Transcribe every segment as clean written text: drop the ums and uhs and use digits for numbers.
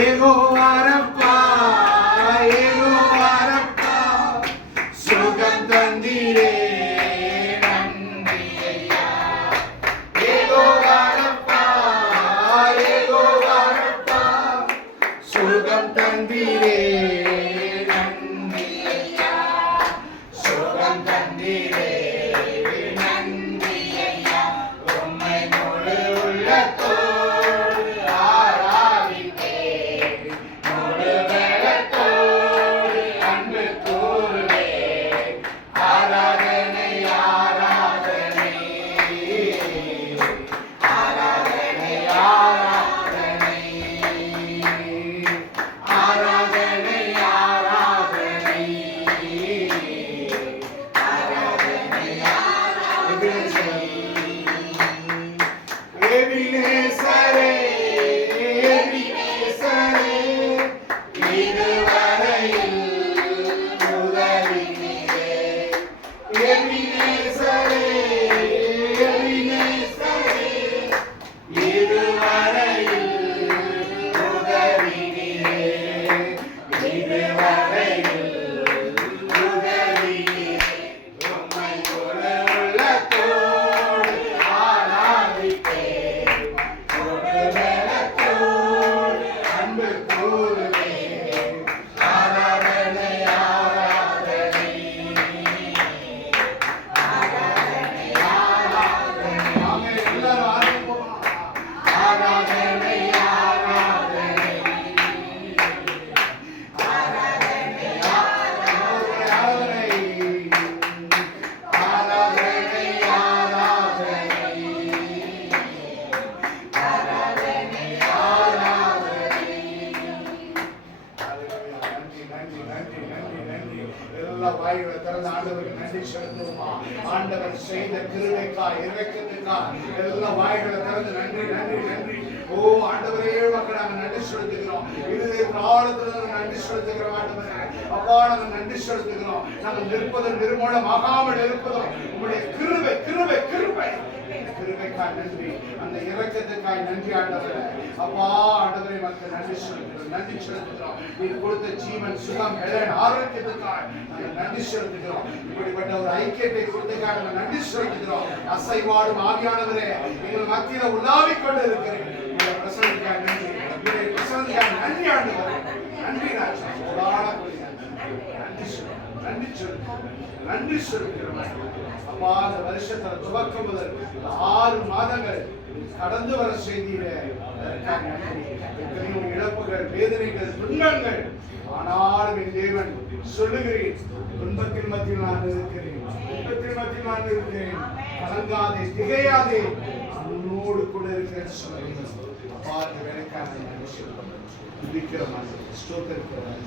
யெகோவா ரப்பா யெகோவா ரப்பா சுகம் தந்தீரே நன்றி ஐயா. யெகோவா ரப்பா யெகோவா ரப்பா சுகம் தந்தீரே நன்றி ஐயா. சுகம் தந்தீரே ஆண்டவர் செய்த கிருபைக்காய் இரக்கத்துக்காய் எல்லா வாய்களை திறந்து நன்றி நன்றி நன்றி. ஓ ஆண்டவரே மக்கள் நாங்கள் நன்றி செலுத்துகிறோம். இதுவே காலத்துல நன்றி செலுத்துகிறோம். ஆண்டவரே அப்பா நாங்கள் நன்றி செலுத்துகிறோம். நாங்கள் நிற்பதும் நிர்மூலமாகாமல் இருப்பதும் உங்களுடைய கிருபை கிருபை கிருபை கிருபைக்காய் நன்றி. அந்த இரக்கத்துக்காய் நன்றி ஆண்டவரே. அப்பா ஆண்டவரே மக்கள் நன்றி செலுத்துகிறோம் நன்றி செலுத்துகிறோம். நீ கொடுத்த ஜீவன் சுகம் பலன் ஆரோக்கியத்துக்காய் நாங்கள் நன்றி செலுத்துகிறோம். இப்படிப்பட்ட ஒரு ஐக்கியத்தை கொடுத்ததுக்காக நாங்கள் நன்றி செலுத்துகிறோம். அசைவாடும் ஆவியானவரே எங்கள் மத்தியில உலாவிக் கொண்டு இருக்கிறேன். உங்களுடைய பிரசன்னத்துக்காக நன்றி. உங்களுடைய பிரசன்னத்துக்காக நன்றி ஆண்டவரே. நன்றி ராஜா. நன்றி செலுத்துகிறோம் நன்றி செலுத்துகிறோம். அப்பா அந்த வருஷத்துல துவக்கம் முதல் 6 மாதங்கள் கடந்து வர செய்தீரே எத்தனையோ இழப்புகள் வேதனைகள் துன்பங்கள். ஆனாலும் என் தேவன் சொல்லுகிறேன் துன்பத்தின் மத்தியில் நான் இருக்கிறேன் துன்பத்தின் மத்தியில் நான் இருக்கிறேன். கலங்காதே திகையாதே உன்னோடு கூட இருக்கிறேன் சொல்லுகிறேன். அப்பா அந்த வேலைக்கான ஸ்தோத்திரிக்கிறேன்.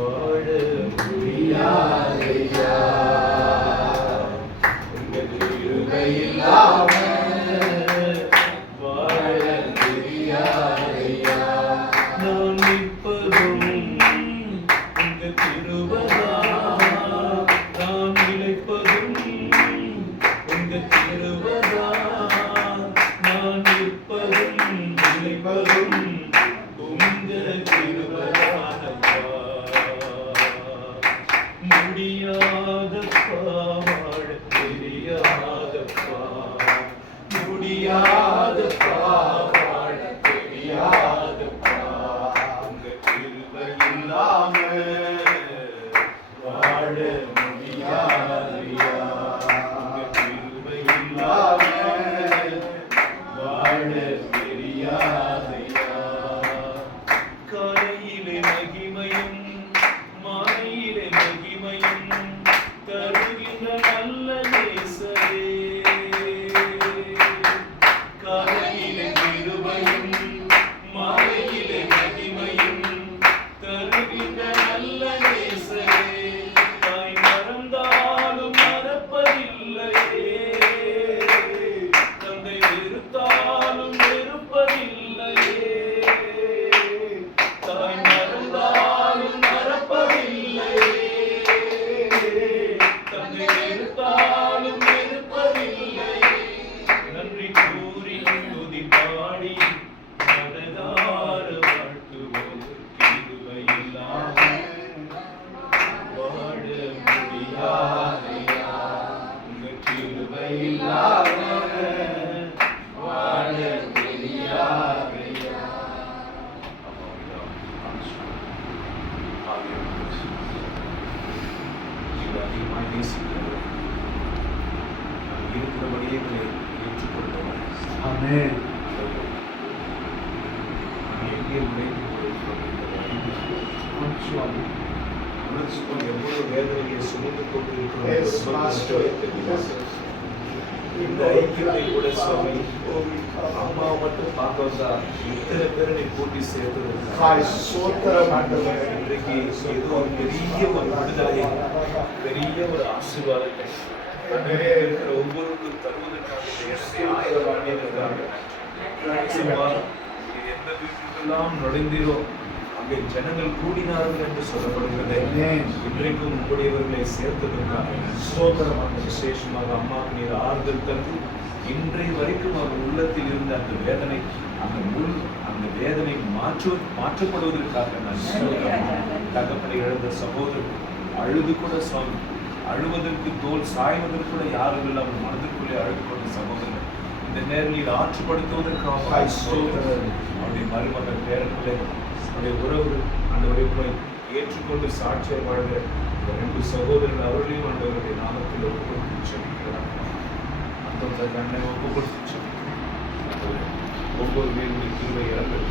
வாழ முடியாதையா இல்லாம வாழ தெரியாதையா. நான் நிற்பதும் உங்க திருவதா நான் நிலைப்பதும் உங்க திருவதா. நான் நிற்பதும் நிலைப்பதும் உங்க திருவதா. முடியாதப்பா வாழ தெரியாதப்பா முடியாதப்பா வாழ தெரியாதப்பா. உங்க கிருபை இல்லாம வாழ முடியாதையா. உங்க கிருபை இல்லாம வாழ தெரியாதையா. காலையிலே மகிமையும் மாலையிலே மகிமையும் தருகின்ற நல்ல நேசரே. காலையிலே ஆமென். எங்கே உழைத்து எவ்வளவு வேதனையை சுமந்து Yes, Master. கொண்டிருக்கிறோம். இந்த ஐக்கியத்தை கூட சுவாமி அம்மா மட்டும் பார்க்க வந்தா இத்தனை பேரை நீ கூட்டி சேர்த்து காய் ஸ்தோத்திரம் ஆண்டவரே. இன்றைக்கு ஏதோ ஒரு பெரிய ஒரு விடுதலை, பெரிய ஒரு ஆசீர்வாதத்தை அங்கே இருக்கிற ஒவ்வொருவரும் தருவதற்காக இந்த இடத்தை ஆயிரம் பண்ணியிருக்காங்க. நிச்சயமா நீ எந்த வீட்டுக்கெல்லாம் நுழைந்தீரோ அங்கே ஜனங்கள் கூடினார்கள் என்று சொல்லப்படுகிறது. இன்றைக்கும் உங்களுடையவர்களை சேர்த்ததற்காக ஸ்தோத்திரம் விசேஷமாக அம்மாவுக்கு நீர் ஆறுதல் தந்து இன்றைய வரைக்கும் அவர் உள்ளத்தில் இருந்த அந்த வேதனை, அந்த வேதனை மாற்றப்படுவதற்காக நான் தகப்பனை இழந்த சகோதரர் அழுது கூட சுவாமி, அழுவதற்கு தோல் சாய்வதற்கு கூட யாரும் இல்லை, அவர் மனதிற்குள்ளே அழுது கொண்ட சகோதரர் இந்த நேரம் நீர் ஆற்றுப்படுத்துவதற்காக அவருடைய மருமகன் பேரன்களை அவருடைய உறவு ஆண்டவரை போய் ஏற்றுக்கொண்டு சாட்சியாக வாழ்கிற இந்த 2 சகோதரர்கள் அவர்களையும் ஆண்டவருடைய நாமத்தில் ஒப்புக்கொடுத்து செபிக்கிறார். அந்த கண்ணை ஒப்புக்கொடுத்து செபிக்கிறார். ஒவ்வொரு பேருடைய கிருபை இறங்கள்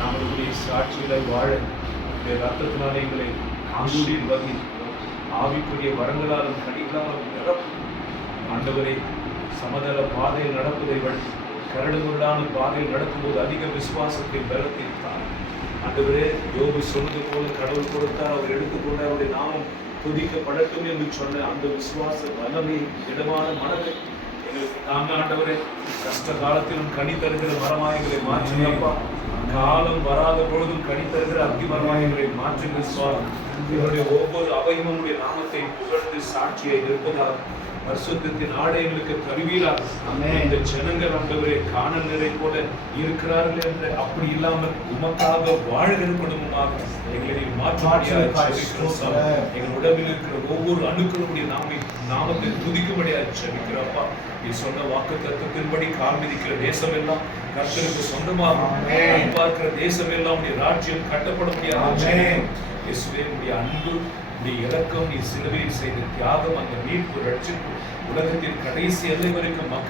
நம்மளுடைய சாட்சிகளை வாழ ரத்தத்தினாலே எங்களை ஆண்டூரில் வகி ஆவிக்குரிய வரங்களாலும் கனிகளாலும் நிரப்பும் ஆண்டவரை. சமதள பாதையில் நடப்பதை விட கரடுமுரடான பாதையில் நடக்கும்போது அதிக விசுவாசத்தை பலத்திருத்தார் ஆண்டவரே. யோபு சொன்னது போல கடவுள் கொடுத்தார், அவர் எடுத்துக்கொண்டு அவருடைய நாமம் துதிக்கப்படட்டும் என்று சொன்ன அந்த விசுவாச வல்லமை இடமான மனதை எங்களுக்கு தாங்க ஆண்டவரே. கஷ்ட காலத்திலும் கனி தருகிற மரமாயங்களை மாற்றுங்கப்பா. காலம் வராத பொழுதும் கனி தருகிற அக்னி மரமாயங்களை மாற்றுங்க சுவாமி. இவருடைய ஒவ்வொரு அவையுடைய நாமத்தை புகழ்ந்து சாட்சியை நிற்பதாக பரிசுத்தத்தின் ஆடைகளுக்கு கருவியிலாக இந்த ஜனங்கள் ஆண்டவரே காணல் நிறை போல இருக்கிறார்கள் என்று அப்படி இல்லாமல் உமக்காக வாழ்கிற குடும்பமாக எங்களை மாற்றும்படியாக எங்கள் உடம்பில் இருக்கிற ஒவ்வொரு அணுக்களுடைய நாமத்தை துதிக்கும்படியாக ஜெபிக்கிறப்பா. நீ சொன்ன வாக்கு தத்துவத்தின்படி கால் மிதிக்கிற தேசம் எல்லாம் கர்த்தருக்கு சொந்தமாக பார்க்கிற தேசம் எல்லாம் உடைய ராஜ்யம் கட்டப்பட முடியாது. இயேசுவே உடைய அன்பு, நீ இரக்கம், நீ சிலுவையில் செய்த தியாகம், அந்த மீட்பு ரட்சிப்பு உலகத்தின் கடைசி எல்லை வரைக்கும்